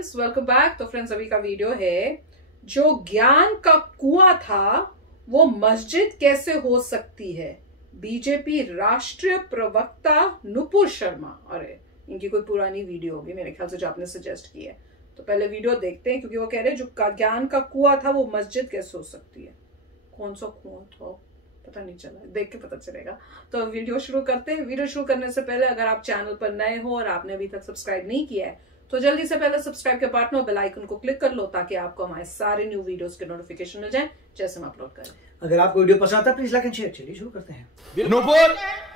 Friends, welcome back. तो friends, अभी का वीडियो है जो ज्ञान का कुआं था वो मस्जिद कैसे हो सकती है। बीजेपी राष्ट्रीय प्रवक्ता नुपुर शर्मा, अरे इनकी कोई पुरानी वीडियो होगी मेरे ख्याल से जो आपने सजेस्ट की है, तो पहले वीडियो देखते हैं क्योंकि वो कह रहे हैं जो ज्ञान का कुआं था वो मस्जिद कैसे हो सकती है। कौन सा कुआं था पता नहीं चला, देख के पता चलेगा। तो वीडियो शुरू करते हैं। वीडियो शुरू करने से पहले अगर आप चैनल पर नए हो और आपने अभी तक सब्सक्राइब नहीं किया है तो जल्दी से पहले सब्सक्राइब के बटन और बेल आइकन को क्लिक कर लो ताकि आपको हमारे सारे न्यू वीडियोस के नोटिफिकेशन मिल जाए जैसे हम अपलोड करें। अगर आपको वीडियो पसंद आता है प्लीज लाइक एंड शेयर। चलिए शुरू करते हैं।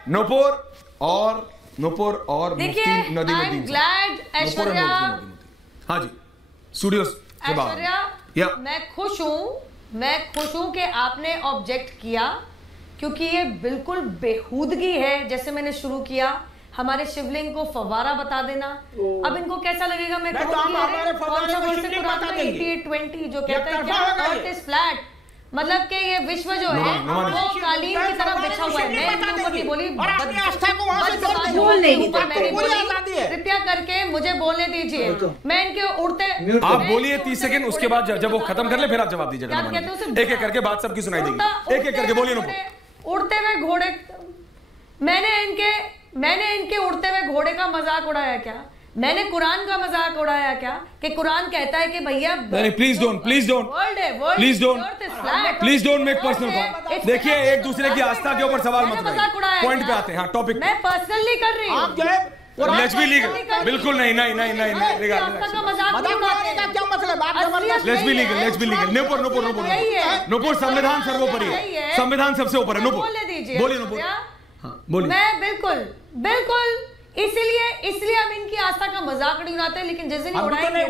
नूपुर और देखिए, आई एम ग्लैड ऐश्वर्या। हाँ जी, स्टूडियो से बाहर ऐश्वर्या, मैं खुश हूँ कि आपने ऑब्जेक्ट किया क्योंकि ये बिल्कुल बेहूदगी है। जैसे मैंने शुरू किया हमारे शिवलिंग को फवारा बता देना, अब इनको कैसा लगेगा मैं जो कहता है क्या अर्थ इज फ्लैट, मतलब कि ये विश्व जो है वो कालीन की तरह बिछा हुआ है। मैं इनके ऊपर नहीं बोली, कृपया करके मुझे बोलने दीजिए। मैं इनके उड़ते आप बोलिए 30 सेकंड, उसके बाद जब वो खत्म कर ले फिर आप जवाब दीजिएगा। एक एक करके बात सबकी सुनाई देगी, एक एक करके बोलिए। उड़ते हुए घोड़े, मैंने इनके उड़ते हुए घोड़े का मजाक उड़ाया क्या? मैंने कुरान का मजाक उड़ाया क्या कि कुरान कहता है कि भैया प्लीज डोंट मेक पर्सनल। देखिए, एक दूसरे की आस्था के ऊपर सवाल मत करिए, पॉइंट पे आते हैं। हाँ, टॉपिक मैं पर्सनल नहीं कर रही हूँ, आप जो है लेट्स बी लीगल। बिल्कुल नहीं। नूपुर, संविधान सर्वोपरि है, संविधान सबसे ऊपर है। नूपुर बोलिए। नूपुर बोलिए। मैं बिल्कुल इसलिए हम इनकी आस्था का मजाक नहीं उड़ाते, लेकिन जिस दिन करेंगे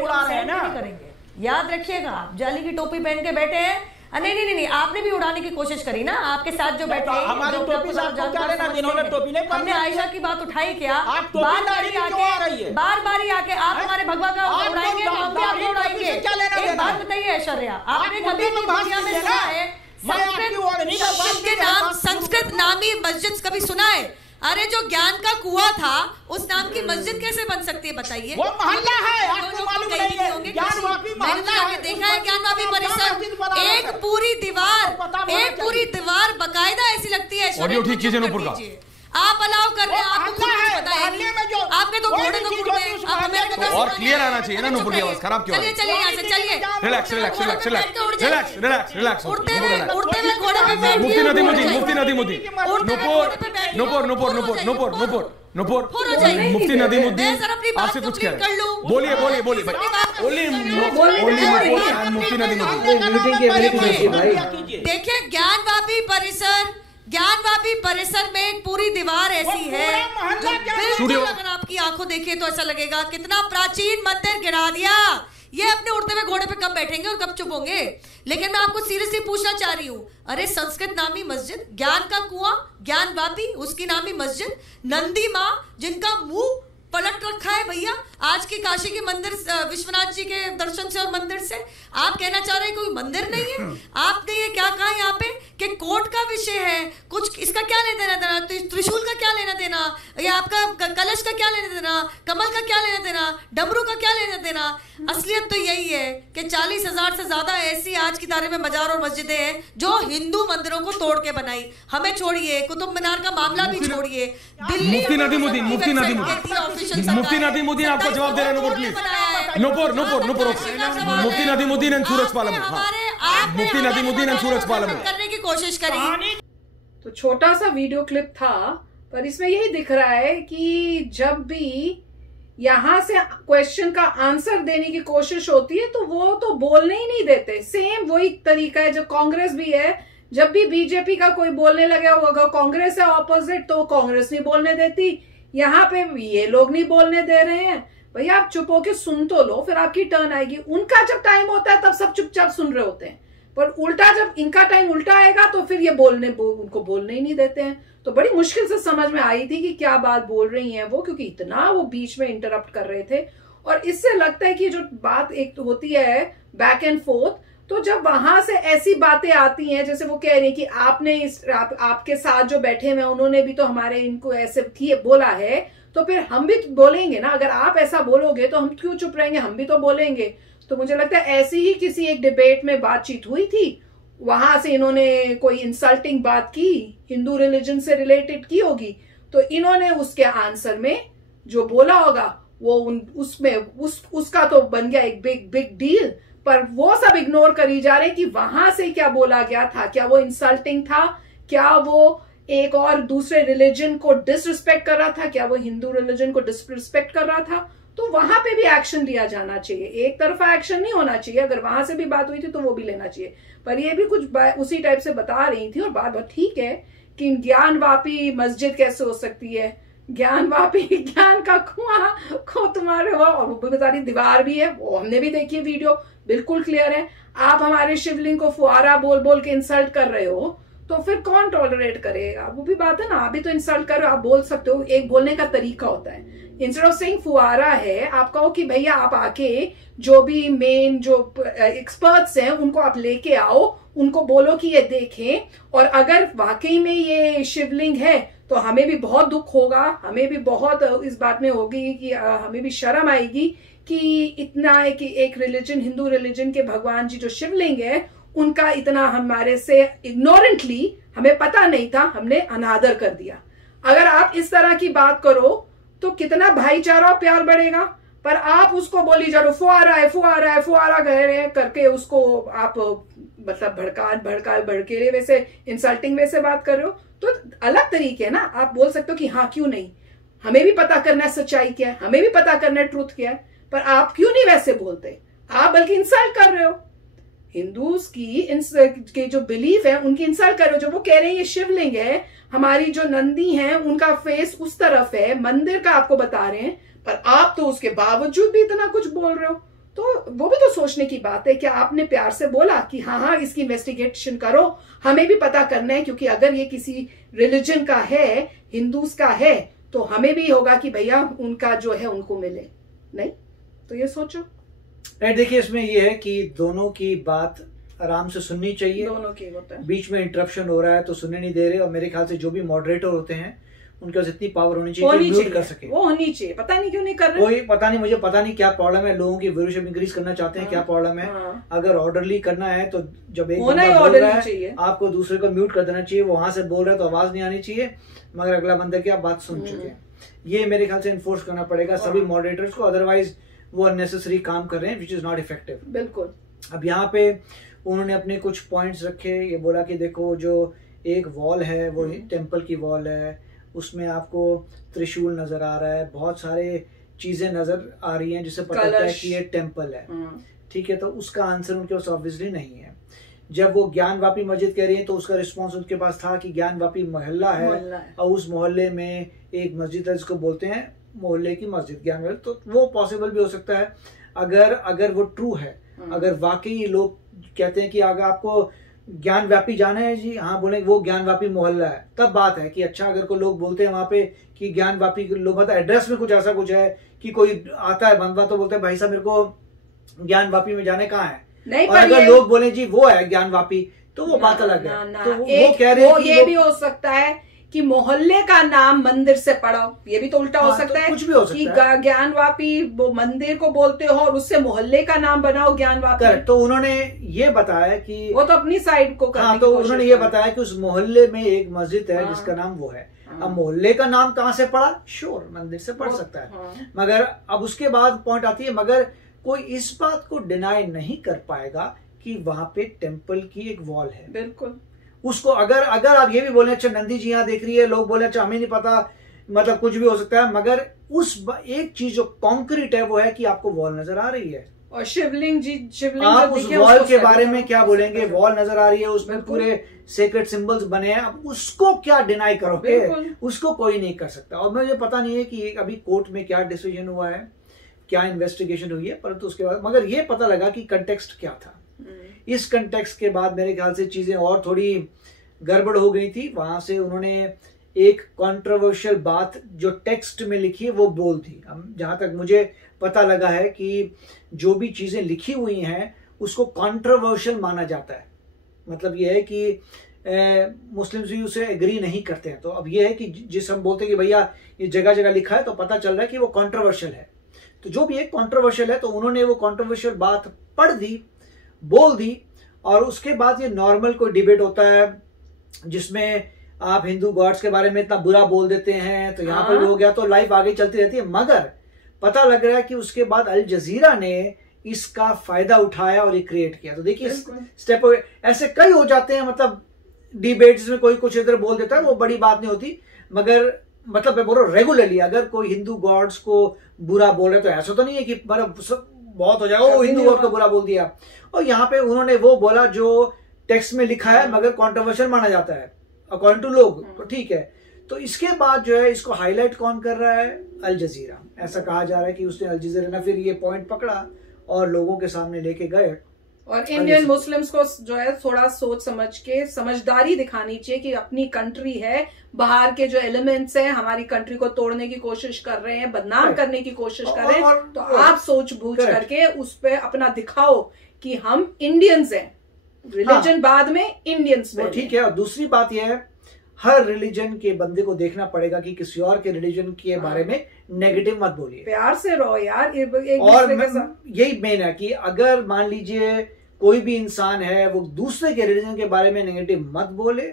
याद रखिएगा। आप जाली की टोपी पहन के बैठे हैं। नहीं, आपने भी उड़ाने की कोशिश करी ना, आपके साथ जो बैठे हैं हमने आयशा की बात उठाई क्या? बार बारी आके आप हमारे भगवा का उड़ाएंगे तो हम भी आपको उड़ाएंगे। एक बात बताइए ऐश्वर्या, आपने कभी भी दुनिया में सुना है संस्कृत नामी मस्जिद कभी सुना है? अरे जो ज्ञान का कुआं था उस नाम की मस्जिद कैसे बन सकती है बताइए? वो मोहल्ला है, आपको मालूम नहीं है। मैंने आगे देखा है ज्ञानवापी परिसर, एक पूरी दीवार बकायदा ऐसी लगती है। ऑडियो ठीक कीजिए नूपुर का। आप अलाउ कर रहे हैं, आपको पता है आपके तो घोड़े को कुटते और क्लियर आना चाहिए ना नूपुर की आवाज खराब क्यों? चलिए यहाँ से चलिए। रिलैक्स। उड़ते हुए घोड़े पे मुफ्ती नदीमुद्दीन नूपुर मुफ्ती नदीमुद्दीन आपसे कुछ कह रहे हैं, बोलिए मुफ्ती नदीमुद्दीन। देखिए, ज्ञानवापी परिसर में एक पूरी दीवार ऐसी है जो बिल्कुल अगर आपकी आंखों देखिए तो ऐसा लगेगा कितना प्राचीन मंदिर गिरा दिया। ये अपने उड़ते हुए घोड़े पे कब बैठेंगे और कब चुप होंगे? लेकिन मैं आपको सीरियसली पूछना चाह रही हूँ, अरे संस्कृत नामी मस्जिद, ज्ञान का कुआं, ज्ञानवापी उसकी नामी मस्जिद, नंदी माँ जिनका मुंह पलट रखा है भैया आज की काशी के मंदिर, विश्वनाथ जी के दर्शन से और मंदिर से। आप कहना चाह रहे हैं कोई मंदिर नहीं है? आपने ये क्या कहा यहाँ पे कि कोर्ट का विषय है, कुछ इसका क्या लेना देना, त्रिशूल का क्या लेना देना, या आपका कलश का क्या लेना देना, कमल का क्या लेना देना, डमरू का क्या लेना देना? असलियत तो यही है कि 40,000 से ज्यादा ऐसी आज की तारीख में मजार और मस्जिदें हैं जो हिंदू मंदिरों को तोड़ के बनाई। हमें छोड़िए, कुतुब मीनार का मामला भी छोड़िए, दिल्ली मुफ्ती नदीमुद्दीन आपको जवाब दे रहे हैं। नूपुर मुफ्ती नदीमुद्दीन एंड सूरज पालम, मुफ्ती नदीमुद्दीन एंड सूरज पालम करने की कोशिश करी। तो छोटा सा वीडियो क्लिप था पर इसमें यही दिख रहा है कि जब भी यहां से क्वेश्चन का आंसर देने की कोशिश होती है तो वो तो बोलने ही नहीं देते। सेम वही तरीका है जो कांग्रेस भी है, जब भी बीजेपी का कोई बोलने लगे होगा, कांग्रेस है ऑपोजिट तो कांग्रेस नहीं बोलने देती, यहाँ पे ये लोग नहीं बोलने दे रहे हैं। भैया आप चुप होके सुन तो लो, फिर आपकी टर्न आएगी। उनका जब टाइम होता है तब सब चुपचाप सुन रहे होते हैं, पर उल्टा जब इनका टाइम उल्टा आएगा तो फिर ये उनको बोलने ही नहीं देते हैं। तो बड़ी मुश्किल से समझ में आई थी कि क्या बात बोल रही हैं वो, क्योंकि इतना वो बीच में इंटरप्ट कर रहे थे। और इससे लगता है कि जो बात एक होती है बैक एंड फोर्थ, तो जब वहां से ऐसी बातें आती हैं जैसे वो कह रही हैं कि आपने आपके साथ जो बैठे हुए उन्होंने भी तो हमारे इनको ऐसे बोला है, तो फिर हम भी बोलेंगे ना, अगर आप ऐसा बोलोगे तो हम क्यों चुप रहेंगे, हम भी तो बोलेंगे। तो मुझे लगता है ऐसी ही किसी एक डिबेट में बातचीत हुई थी, वहां से इन्होंने कोई इंसल्टिंग बात की, हिंदू रिलीजन से रिलेटेड की होगी, तो इन्होंने उसके आंसर में जो बोला होगा वो उसका तो बन गया एक बिग डील, पर वो सब इग्नोर करी जा रहे कि वहां से क्या बोला गया था, क्या वो इंसल्टिंग था, क्या वो एक और दूसरे रिलीजन को डिसरिस्पेक्ट कर रहा था, क्या वो हिंदू रिलीजन को डिसरिस्पेक्ट कर रहा था। तो वहां पे भी एक्शन लिया जाना चाहिए, एक तरफा एक्शन नहीं होना चाहिए। अगर वहां से भी बात हुई थी तो वो भी लेना चाहिए। पर ये भी कुछ उसी टाइप से बता रही थी, और बात बहुत ठीक है कि ज्ञानवापी मस्जिद कैसे हो सकती है, ज्ञानवापी ज्ञान का कुआं को तुम्हारे वो, और वो बता रही दीवार भी है, वो हमने भी देखी है वीडियो, बिल्कुल क्लियर है। आप हमारे शिवलिंग को फुआरा बोल बोल के इंसल्ट कर रहे हो, तो फिर कौन टॉलरेट करेगा। वो भी बात है ना, आप भी तो इंसल्ट कर रहे हो, आप बोल सकते हो, एक बोलने का तरीका होता है। इंस्टेड ऑफ सेइंग फुआरा है, आप कहो कि भैया आप आके जो भी मेन जो एक्सपर्ट्स हैं उनको आप लेके आओ, उनको बोलो कि ये देखें, और अगर वाकई में ये शिवलिंग है तो हमें भी बहुत दुख होगा, हमें भी बहुत इस बात में होगी कि हमें भी शर्म आएगी कि इतना है कि एक रिलीजन, हिंदू रिलीजन के भगवान जी जो शिवलिंग है उनका इतना हमारे से इग्नोरेंटली, हमें पता नहीं था, हमने अनादर कर दिया। अगर आप इस तरह की बात करो तो कितना भाईचारा और प्यार बढ़ेगा। पर आप उसको बोली जा रहे हो फुआरा है, फुआरा है, फुआरा कह रहे हैं करके उसको आप मतलब भड़के वैसे इंसल्टिंग वैसे बात कर रहे हो, तो अलग तरीके है ना। आप बोल सकते हो कि हाँ क्यों नहीं, हमें भी पता करना है सच्चाई क्या है, हमें भी पता करना है ट्रूथ क्या है, पर आप क्यों नहीं वैसे बोलते, आप बल्कि इंसल्ट कर रहे हो। हिंदूज की जो बिलीफ है उनकी इंसल्ट कर रहे हो। जो वो कह रहे हैं ये शिवलिंग है, हमारी जो नंदी है उनका फेस उस तरफ है, मंदिर का आपको बता रहे हैं, पर आप तो उसके बावजूद भी इतना कुछ बोल रहे हो। तो वो भी तो सोचने की बात है। क्या आपने प्यार से बोला कि हाँ हाँ इसकी इन्वेस्टिगेशन करो, हमें भी पता करना है, क्योंकि अगर ये किसी रिलीजन का है, हिंदूज का है, तो हमें भी होगा कि भैया उनका जो है उनको मिले। नहीं तो ये सोचो। देखिए इसमें ये है कि दोनों की बात आराम से सुननी चाहिए, दोनों की होता है। बीच में इंटरप्शन हो रहा है तो सुनने नहीं दे रहे, और मेरे ख्याल से जो भी मॉडरेटर होते हैं उनके पास इतनी पावर होनी चाहिए कि म्यूट कर सके। वो होनी चाहिए, पता नहीं क्यों नहीं कर रहे। कोई पता नहीं, मुझे पता नहीं क्या प्रॉब्लम है, लोगों की व्यूअरशिप इंक्रीज करना चाहते हैं, क्या प्रॉब्लम है। अगर ऑर्डरली करना है तो जब एक बंदा बोल रहा है आपको दूसरे को म्यूट कर देना चाहिए, वो वहां से बोल रहा है तो आवाज नहीं आनी चाहिए, मगर अगला बंदा की आप बात सुन चुके हैं। ये मेरे ख्याल से इन्फोर्स करना पड़ेगा सभी मॉडरेटर्स को, अदरवाइज वो अननेसेसरी काम कर रहे हैं विच इज नॉट इफेक्टिव। बिल्कुल। अब यहाँ पे उन्होंने अपने कुछ पॉइंट्स रखे, ये बोला कि देखो जो एक वॉल है वो टेम्पल की वॉल है, उसमें आपको त्रिशूल नजर आ रहा है, बहुत सारे चीजें नजर आ रही हैं जिससे पता चलता है कि ये टेम्पल है। ठीक है, तो उसका आंसर उनके पास ऑब्वियसली नहीं है। जब वो ज्ञानवापी मस्जिद कह रही है तो उसका रिस्पॉन्स उनके पास था कि ज्ञानवापी मोहल्ला है और उस मोहल्ले में एक मस्जिद है जिसको बोलते हैं मोहल्ले की मस्जिद ज्ञानवापी। तो वो पॉसिबल भी हो सकता है अगर वो ट्रू है, अगर वाकई लोग कहते हैं कि अगर आपको ज्ञानव्यापी जाना है जी, हाँ बोले वो ज्ञानवापी मोहल्ला है, तब बात है कि अच्छा अगर कोई लोग बोलते हैं वहां पे कि ज्ञानवापी लोग, मतलब एड्रेस में कुछ ऐसा कुछ है कि कोई आता है बंदा तो बोलते हैं भाई साहब मेरे को ज्ञानवापी में जाने कहाँ है, नहीं, और अगर लोग बोले जी वो है ज्ञानवापी तो वो बात अलग है। तो वो कह रहे हैं कि ये भी हो सकता है कि मोहल्ले का नाम मंदिर से पढ़ो, ये भी तो उल्टा हो सकता है, कुछ भी हो सकता है। ज्ञानवापी वो मंदिर को बोलते हो और उससे मोहल्ले का नाम बनाओ ज्ञानवापी। तो उन्होंने ये बताया कि वो तो अपनी साइड को करने तो उन्होंने ये बताया कि उस मोहल्ले में एक मस्जिद है जिसका नाम वो है। अब मोहल्ले का नाम कहाँ से पढ़ा, श्योर मंदिर से पढ़ सकता है, मगर अब उसके बाद पॉइंट आती है मगर कोई इस बात को डिनाई नहीं कर पाएगा कि वहां पे टेम्पल की एक वॉल है। बिल्कुल। उसको अगर आप ये भी बोले अच्छा नंदी जी यहाँ देख रही है, लोग बोले अच्छा हमें नहीं पता, मतलब कुछ भी हो सकता है, मगर उस एक चीज जो कॉन्क्रीट है वो है कि आपको वॉल नजर आ रही है। और शिवलिंग आप उस वॉल के बारे में क्या बोलेंगे, वॉल नजर आ रही है, उसमें पूरे सेक्रेट सिंबल्स बने हैं, अब उसको क्या डिनाई करोगे, उसको कोई नहीं कर सकता। और मुझे पता नहीं है कि अभी कोर्ट में क्या डिसीजन हुआ है, क्या इन्वेस्टिगेशन हुई है, परंतु उसके बाद मगर ये पता लगा कि कंटेक्स्ट क्या था। इस कंटेक्स्ट के बाद मेरे ख्याल से चीजें और थोड़ी गड़बड़ हो गई थी। वहां से उन्होंने एक कंट्रोवर्शियल बात जो टेक्स्ट में लिखी है वो बोल दी। जहां तक मुझे पता लगा है कि जो भी चीजें लिखी हुई हैं उसको कंट्रोवर्शियल माना जाता है। मतलब यह है कि मुस्लिम्स भी उसे एग्री नहीं करते हैं। तो अब ये है कि जिस हम बोलते हैं कि भैया ये जगह जगह लिखा है, तो पता चल रहा है कि वो कंट्रोवर्शियल है। तो जो भी एक कंट्रोवर्शियल है, तो उन्होंने वो कंट्रोवर्शियल बात पढ़ दी, बोल दी, और उसके बाद ये नॉर्मल कोई डिबेट होता है जिसमें आप हिंदू गॉड्स के बारे में इतना बुरा बोल देते हैं, तो यहाँ पर भी हो गया, तो लाइफ आगे चलती रहती है। मगर पता लग रहा है कि उसके बाद अल जजीरा ने इसका फायदा उठाया और ये क्रिएट किया। तो देखिए स्टेप ऐसे कई हो जाते हैं, मतलब डिबेट्स में कोई कुछ इधर बोल देता है, वो बड़ी बात नहीं होती। मगर मतलब मैं बोल रहा हूँ रेगुलरली अगर कोई हिंदू गॉड्स को बुरा बोले तो ऐसा तो नहीं है कि मतलब बहुत हो जाएगा, वो हिंदू गॉड को बुरा बोल दिया। और यहाँ पे उन्होंने वो बोला जो टेक्स्ट में लिखा है मगर कॉन्ट्रोवर्शियल माना जाता है अकॉर्डिंग टू लोग, तो ठीक है। तो इसके बाद जो है इसको हाईलाइट कौन कर रहा है? अल जजीरा। ऐसा कहा जा रहा है कि उसने अल जजीरा ने फिर ये पॉइंट पकड़ा और लोगों के सामने लेके गए। और इंडियन मुस्लिम्स को जो है थोड़ा सोच समझ के समझदारी दिखानी चाहिए कि अपनी कंट्री है, बाहर के जो एलिमेंट्स हैं हमारी कंट्री को तोड़ने की कोशिश कर रहे हैं, बदनाम करने की कोशिश कर रहे हैं, तो आप सोच बूझ करके उस पे अपना दिखाओ कि हम इंडियंस हैं। रिलीजन बाद में, इंडियंस में, ठीक है। और दूसरी बात यह है हर रिलीजन के बंदे को देखना पड़ेगा कि किसी और के रिलीजन के बारे में नेगेटिव मत बोलिए, प्यार से रहो यार। और यही मेन है कि अगर मान लीजिए कोई भी इंसान है वो दूसरे के रिलीजन के बारे में नेगेटिव मत बोले,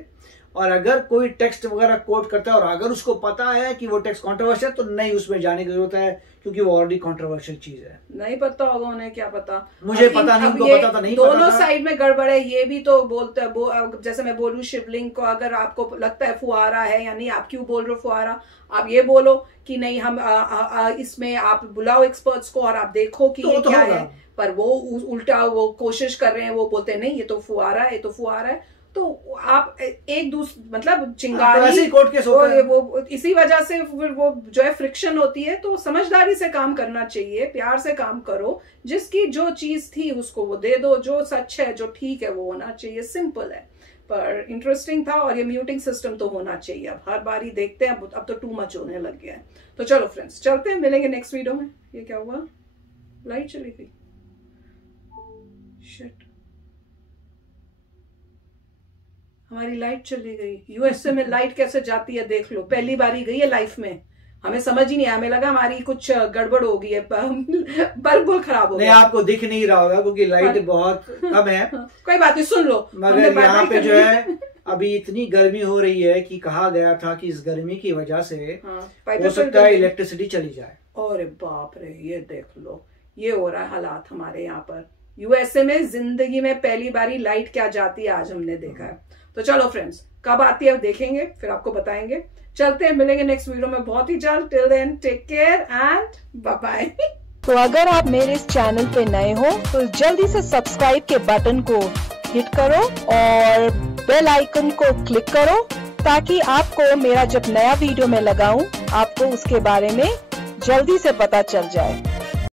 और अगर कोई टेक्स्ट वगैरह कोट करता है और अगर उसको पता है कि वो टेक्स्ट कंट्रोवर्शियल है तो नहीं उसमें जाने की जरूरत है, क्योंकि वो ऑलरेडी कंट्रोवर्शियल चीज है। नहीं पता होगा उन्हें, क्या पता, मुझे पता नहीं, उनको पता था नहीं, दोनों साइड में गड़बड़ है। ये भी तो बोलता है, जैसे मैं बोलूं शिवलिंग को अगर आपको लगता है फुहारा है या नहीं, आप क्यों बोल रहे हो फुहारा, आप ये बोलो कि नहीं हम इसमें आप बुलाओ एक्सपर्ट्स को और आप देखो कि ये क्या है। पर वो उल्टा वो कोशिश कर रहे हैं, वो बोलते हैं नहीं ये तो फुहारा है, ये तो फुहारा है। तो आप एक दूसरे मतलब चिंगारी कोर्ट केस होता है। वो इसी वजह से फिर वो जो है फ्रिक्शन होती है। तो समझदारी से काम करना चाहिए, प्यार से काम करो, जिसकी जो चीज थी उसको वो दे दो, जो सच है जो ठीक है वो होना चाहिए, सिंपल है। पर इंटरेस्टिंग था। और ये म्यूटिंग सिस्टम तो होना चाहिए, अब हर बार ही देखते हैं, अब तो टू मच होने लग गया है। तो चलो फ्रेंड्स चलते हैं, मिलेंगे नेक्स्ट वीडियो में। ये क्या हुआ, लाइट चली गई, शिट, हमारी लाइट चली गई। यूएसए में लाइट कैसे जाती है देख लो, पहली बार ही गई है लाइफ में, हमें समझ ही नहीं आया, हमें लगा हमारी कुछ गड़बड़ हो गई है, बल्ब खराब हो गया। नहीं आपको दिख नहीं रहा होगा क्योंकि लाइट बहुत कम है। कोई बात नहीं, सुन लो। मगर यहाँ पे जो है अभी इतनी गर्मी हो रही है कि कहा गया था कि इस गर्मी की वजह से हो सकता है इलेक्ट्रिसिटी चली जाए। अरे बाप रे, ये देख लो, ये हो रहा है हालात हमारे यहाँ पर। यूएसए में जिंदगी में पहली बारी लाइट क्या जाती है आज हमने देखा है। तो चलो फ्रेंड्स, कब आती है देखेंगे, फिर आपको बताएंगे। चलते हैं, मिलेंगे नेक्स्ट वीडियो में बहुत ही जल्द। Till then take care and bye bye. तो अगर आप मेरे इस चैनल पे नए हो तो जल्दी से सब्सक्राइब के बटन को हिट करो और बेल आइकन को क्लिक करो, ताकि आपको मेरा जब नया वीडियो मैं लगाऊं आपको उसके बारे में जल्दी से पता चल जाए।